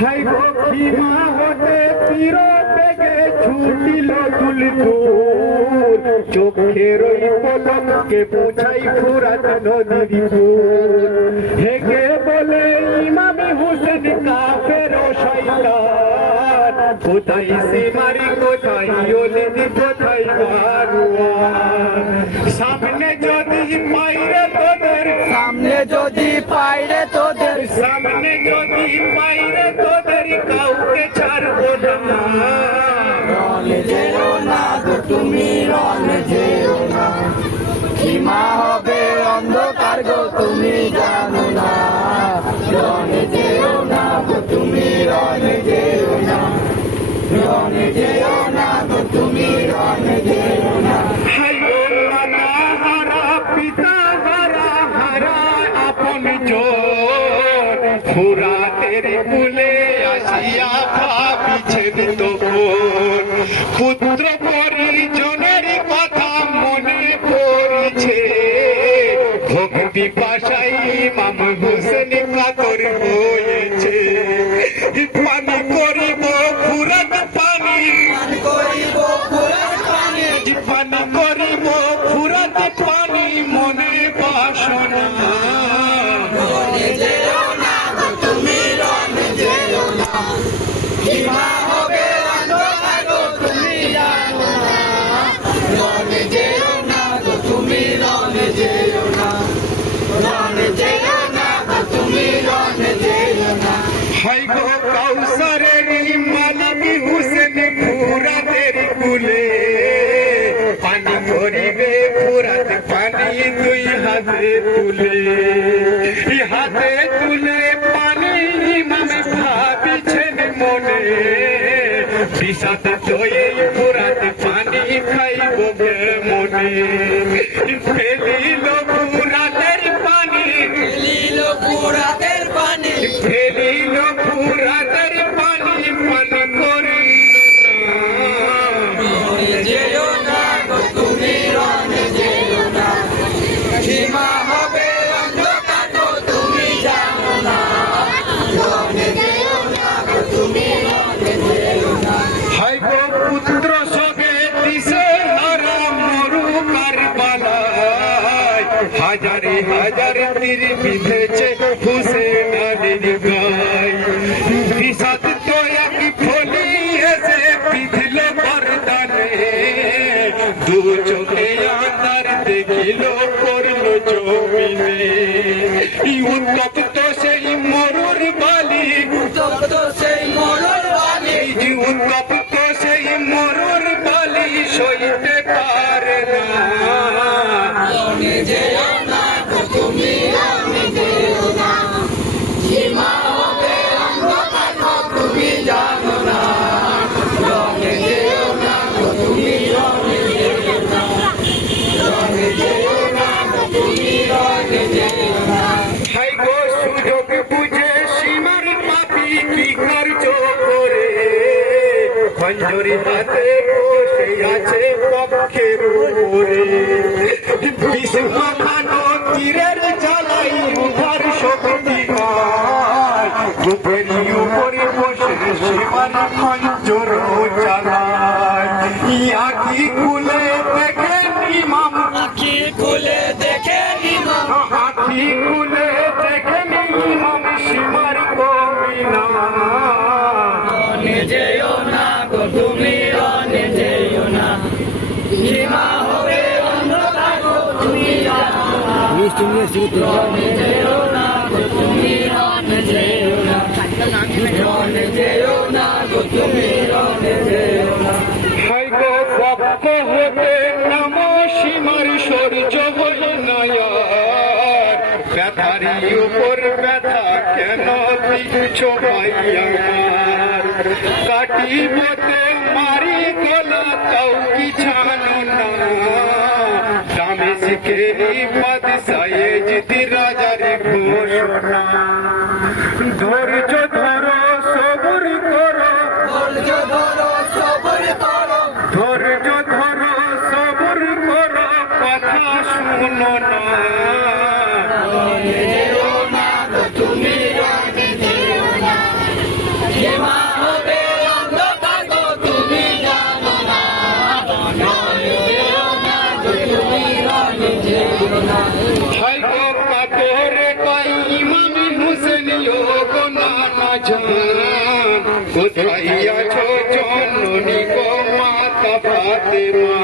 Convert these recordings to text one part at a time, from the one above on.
High গো সীমা হতে তীর বেগে ছুটিল দুলদুল, চোখের ওই পলকে পৌঁছাই ফুরাত নদীর কুল। হেগে বলে ইমামে হোসেন কাফের ও শয়তান, কোথায় সীমারি কোথায় ওলিদ কোথায় মারওয়ান। সামনে যদি পাইরে তোদের, সামনে যদি পাইরে তোদের, সামনে যদি পাইরে তোদের কাউকে ছাড়বো না। রনে যেও না গো তুমি, রনে যেও না, সীমা হবে অন্ধকার গো তুমি জানো না। রনে যেও না গো তুমি, রনে যেও না, রনে যেও না গো তুমি, রনে যেও না। হাই গো মাতা হারা পিতা হারা হারা আপন জন, ফুরাতের কুলে আসিয়া ভাবিছেন তখন। পুত্র পরিজনের কথা মনে পড়ছে, ভক্তি পাশাই ইমাম হোসেন কাতর হয়েছে। পানি করিব ফুরাত পানি, পান করিব ফুরাত পানি, পানি করিব ফুরাত পানি মনে বাসনা। রনে যেও না গো তুমি, রনে যেও না, সীমা হবে অন্ধকার গো তুমি জানো না। রনে যেও না গো তুমি, রনে যেও না, রনে যেও না গো তুমি, রনে যেও না। হাই গো কাউসারের মালিক হোসেন ফুরাতের কুলে, পানি করিবে ফুরাত পানি দুই হাতে তুলে। হাতে তুলে পানি ইমাম ভাবিছেন মনে, বিষাদ তয়ে ফুরাত পানি খাইব মনে। ফেলিল ফুরাতের পানি, লীল ফুরাতের পানি, ফেলিল ফুরাতের পানি পানি করিল না। রনে যেও না গো তুমি, রনে যেও না, সীমা হবে অন্ধকার গো তুমি জানো না। রনে যেও না গো তুমি, রনে যেও না। হাই গো পুত্র সবে দিশে হারা মরু কারবালায়, হাজারে হাজার তীর বিঁধেছে হুসেন আলীর গায়। বিষাদ তো এক ফলি এসে বিঁধল বরদানে, দু চোখে আন্ধার দেখিল করল জমিনে। উত্তপ্ত সেই মরুর বালি, তপ্ত সেই মরুর বালি, উত্তপ্ত সেই মরুর বালি সইতে পারে না। রনে যেও না গো তুমি, রনে যেও না, সীমা হবে অন্ধকার গো তুমি জানো না। রনে যেও না গো তুমি, রনে যেও না, রনে যেও না গো তুমি, রনে যেও না। হাই গো সুযোগ বুঝে সীমার পাপি কি কার্য করে, খঞ্জরি হাতে বসে আছে পক্ষের উপরে। বিষ মাখানো তীরের জ্বালাই উধার শক্তি নয়, রূপেরই উপরে বসে সীমার খঞ্জর চালায়। আখি খুলে দেখে ইমাম, আখি খুলে দেখে ইমাম, আখি খুলে দেখে ইমাম সীমার কমিনা। রনে যেও না গো তুমি, রনে যেও না, সীমা হবে অন্ধকার গো তুমি জানো না। রনে যেও না গো তুমি, রনে যেও না, রনে যেও না গো তুমি, রনে যেও না। হাই গো পক্ষ হতে নাম সীমার সূর্য হই নয়ার, ব্যথারি উপর ব্যথা কেন দিচ্ছ ভাই আমার। কাটিবতে মারি গলা তাও কি জানো না, দামে শিখেরি বাদশাহে জিদি রাজার ঘোষণা। ধৈর্য ধরো সবর করো, ধৈর্য ধরো সবর করো, ধৈর্য ধরো সবর করো কথা শুনো না। রনে যেও না গো তুমি, রনে হাতে মা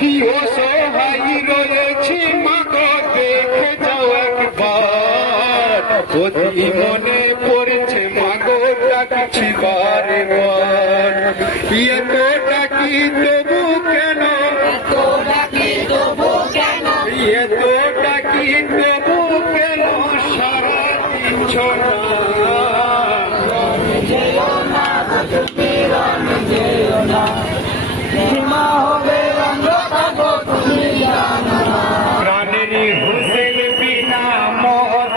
কি অসহায় রয়েছি মা গো দেখে যাও একবার অতি মনে পড়েছে মা গো ডাকছি বারে বার এত ডাকি তবু কেন এত ডাকি তবু কেন সারা দিচ্ছ না